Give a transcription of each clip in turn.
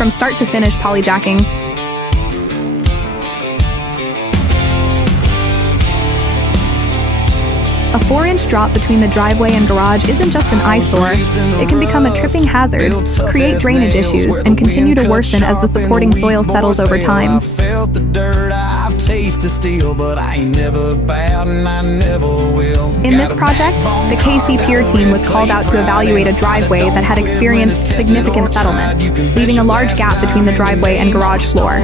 from start to finish polyjacking. A 4-inch drop between the driveway and garage isn't just an eyesore. It can become a tripping hazard, create drainage issues, and continue to worsen as the supporting soil settles over time. In this project, the KC Pier team was called out to evaluate a driveway that had experienced significant settlement, leaving a large gap between the driveway and garage floor.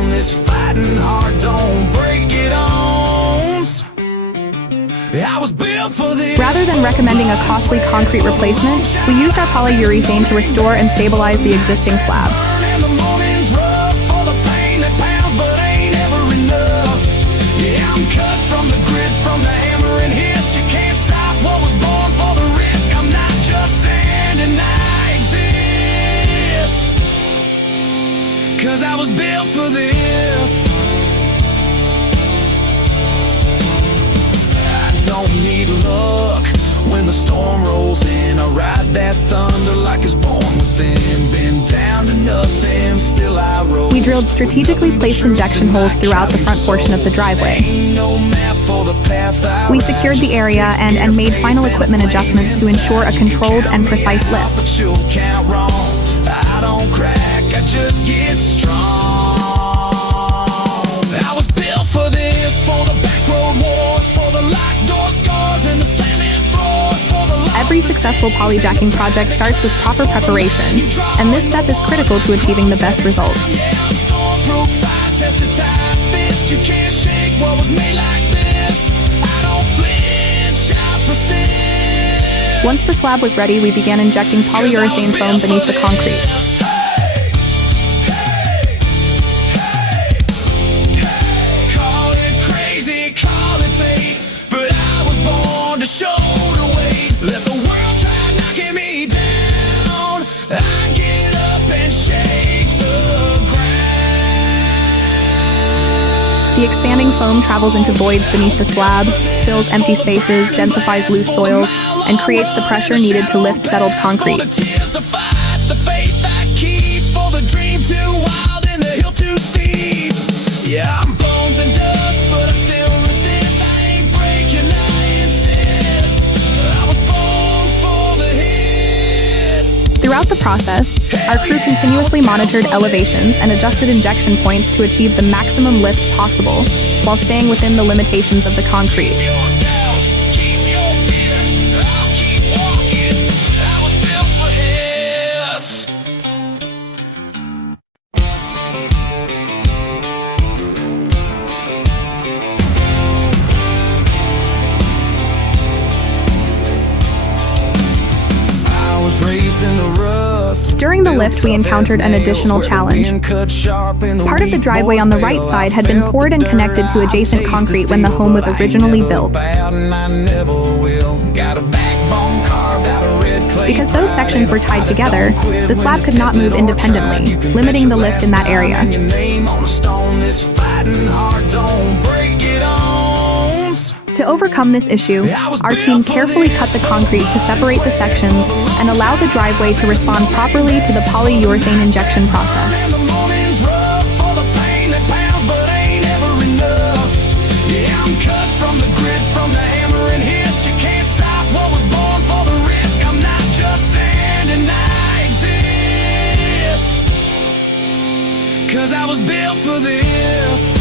Rather than recommending a costly concrete replacement, we used our polyurethane to restore and stabilize the existing slab. Cause I was built for this. I don't need luck when the storm rolls in. I ride that thunder like it's born within. Been down to nothing, still I rose. We drilled strategically placed injection holes throughout the front portion of the driveway. We secured the area and made final equipment adjustments to ensure a controlled and precise lift. I don't crack, I just get strong. I was built for this, for the back road wars, for the locked door scars and the slamming floors, for the Every successful polyjacking project starts with proper preparation, and this step is critical to achieving the best results. Stormproof, fire-tested, tight-fist, you can't shake what was made like this. I don't flinch, I persist. Once the slab was ready, we began injecting polyurethane foam beneath the concrete. Call it crazy, call it fate, but I was born to show the way. Let the world try knocking me down, I get up and shake the ground. The expanding foam travels into voids beneath the slab, fills empty spaces, densifies loose soils, and creates the pressure needed to lift settled concrete. The tears to fight, the faith I keep, for the dream too wild and the hill too steep. Yeah, I'm bones and dust, but I still resist. I ain't breaking, I insist. I was born for the hit. Throughout the process, our crew continuously monitored elevations and adjusted injection points to achieve the maximum lift possible, while staying within the limitations of the concrete. During the lift, we encountered an additional challenge. Part of the driveway on the right side had been poured and connected to adjacent concrete when the home was originally built. Because those sections were tied together, the slab could not move independently, limiting the lift in that area. To overcome this issue, our team carefully cut the concrete to separate the sections and allow the driveway to respond properly to the polyurethane injection process. Cause I was built for this.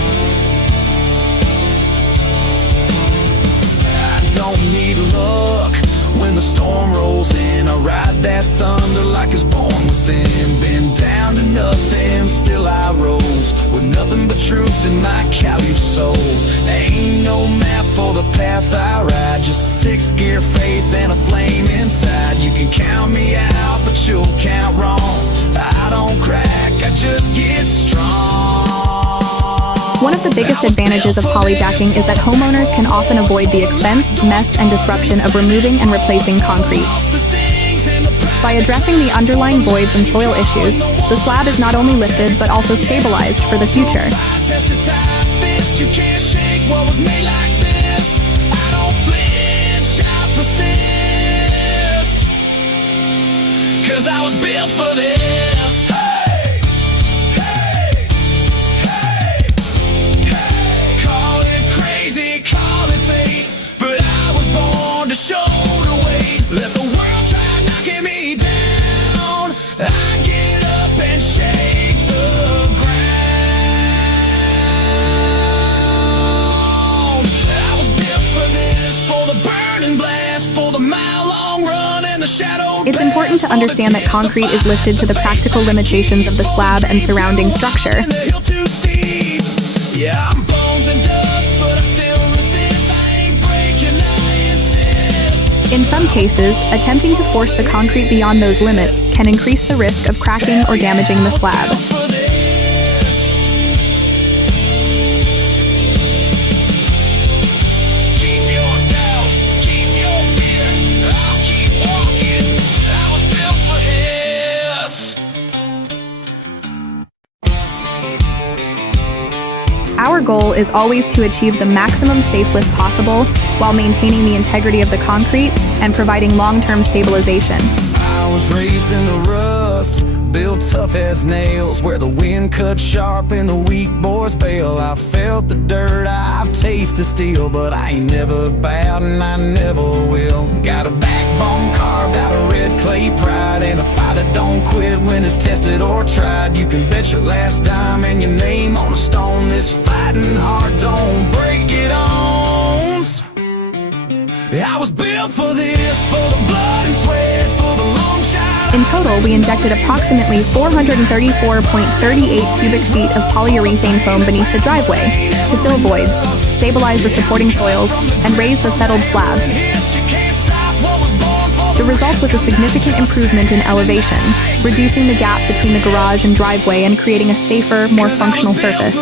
Don't need luck when the storm rolls in. I ride that thunder like it's born within. Been down to nothing, still I rose, with nothing but truth in my callous soul. Ain't no map for the path I ride, just a 6-gear faith and a flame inside. You can count me out, but you'll count wrong. I don't crack, I just get strong. One of the biggest advantages of polyjacking is that homeowners can often avoid the expense, mess, and disruption of removing and replacing concrete. By addressing the underlying voids and soil issues, the slab is not only lifted but also stabilized for the future. Cause I was built for this. important to understand that concrete is lifted to the practical limitations of the slab and surrounding structure. Yeah, I'm bones and dust, but I still resist. I ain't breaking, I insist. In some cases, attempting to force the concrete beyond those limits can increase the risk of cracking or damaging the slab. Our goal is always to achieve the maximum safe lift possible while maintaining the integrity of the concrete and providing long-term stabilization. I was raised in the rust, built tough as nails, where the wind cuts sharp and the weak boys bail. I felt the dirt, I've tasted steel, but I ain't never bowed and I never will. Got a backbone carved out of red clay pride, and a fire that don't quit when it's tested or tried. You can bet your last dime and your name on a stone. This fighting heart don't break, it owns. I was built for this, for the blood and sweat, for the long shot. In total, we injected approximately 434.38 cubic feet of polyurethane foam beneath the driveway to fill voids, stabilize the supporting soils, and raise the settled slab. The result was a significant improvement in elevation, reducing the gap between the garage and driveway and creating a safer, more functional surface.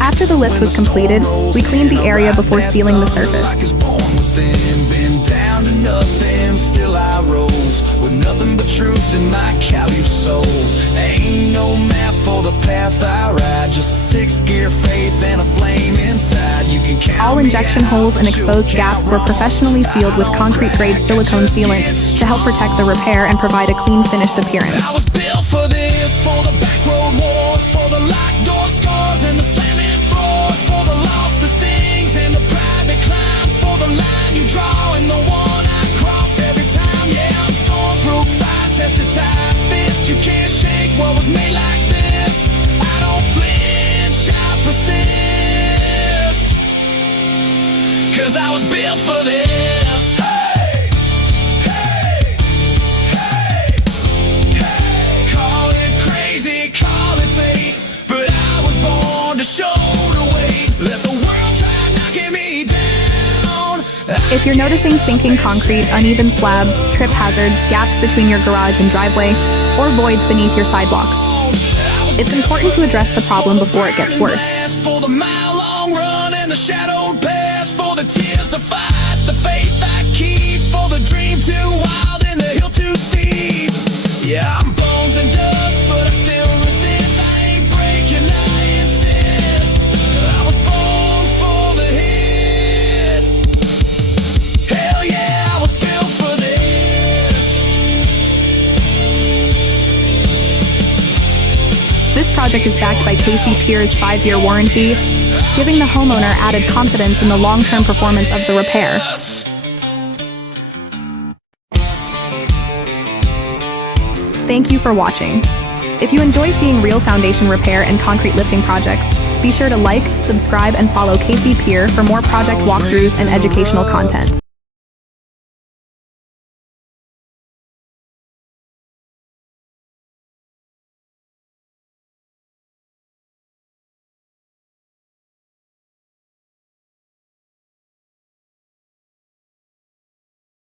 After the lift was completed, we cleaned the area before sealing the surface. Still I rose with nothing but truth in my callous soul. Ain't no map for the path I ride, just a six-gear faith and a flame inside. You can count all injection holes and exposed gaps were professionally sealed with concrete-grade silicone sealant to help protect the repair and provide a clean, finished appearance. I was built for this, for the back road wars, for the locked door scars and the slamming floors, for the lost, the stings and the pride that climbs, for the line you draw and the one I cross every time. Yeah, I'm stormproof, fire-tested, tight fist. You can't shake what was made like this. I don't flinch, I persist, 'cause I was built for this. Hey, hey, hey, hey. Call it crazy, call it fate, but I was born to show the way. Let the world try knocking me down. If you're noticing sinking concrete, uneven slabs, trip hazards, gaps between your garage and driveway, or voids beneath your sidewalks, it's important to address the problem before it gets worse. For the mile-long run and the shadowed past, for the tears to fight, the faith I keep, for the dream too wild and the hill too steep. Yeah, I'm bones and dust, but I still resist. I ain't breaking, I insist. I was born for the hit. Hell yeah, I was built for this. This project is backed by Pier's 5-year warranty, giving the homeowner added confidence in the long-term performance of the repair. Thank you for watching. If you enjoy seeing real foundation repair and concrete lifting projects, be sure to like, subscribe, and follow Pier for more project walkthroughs and educational content.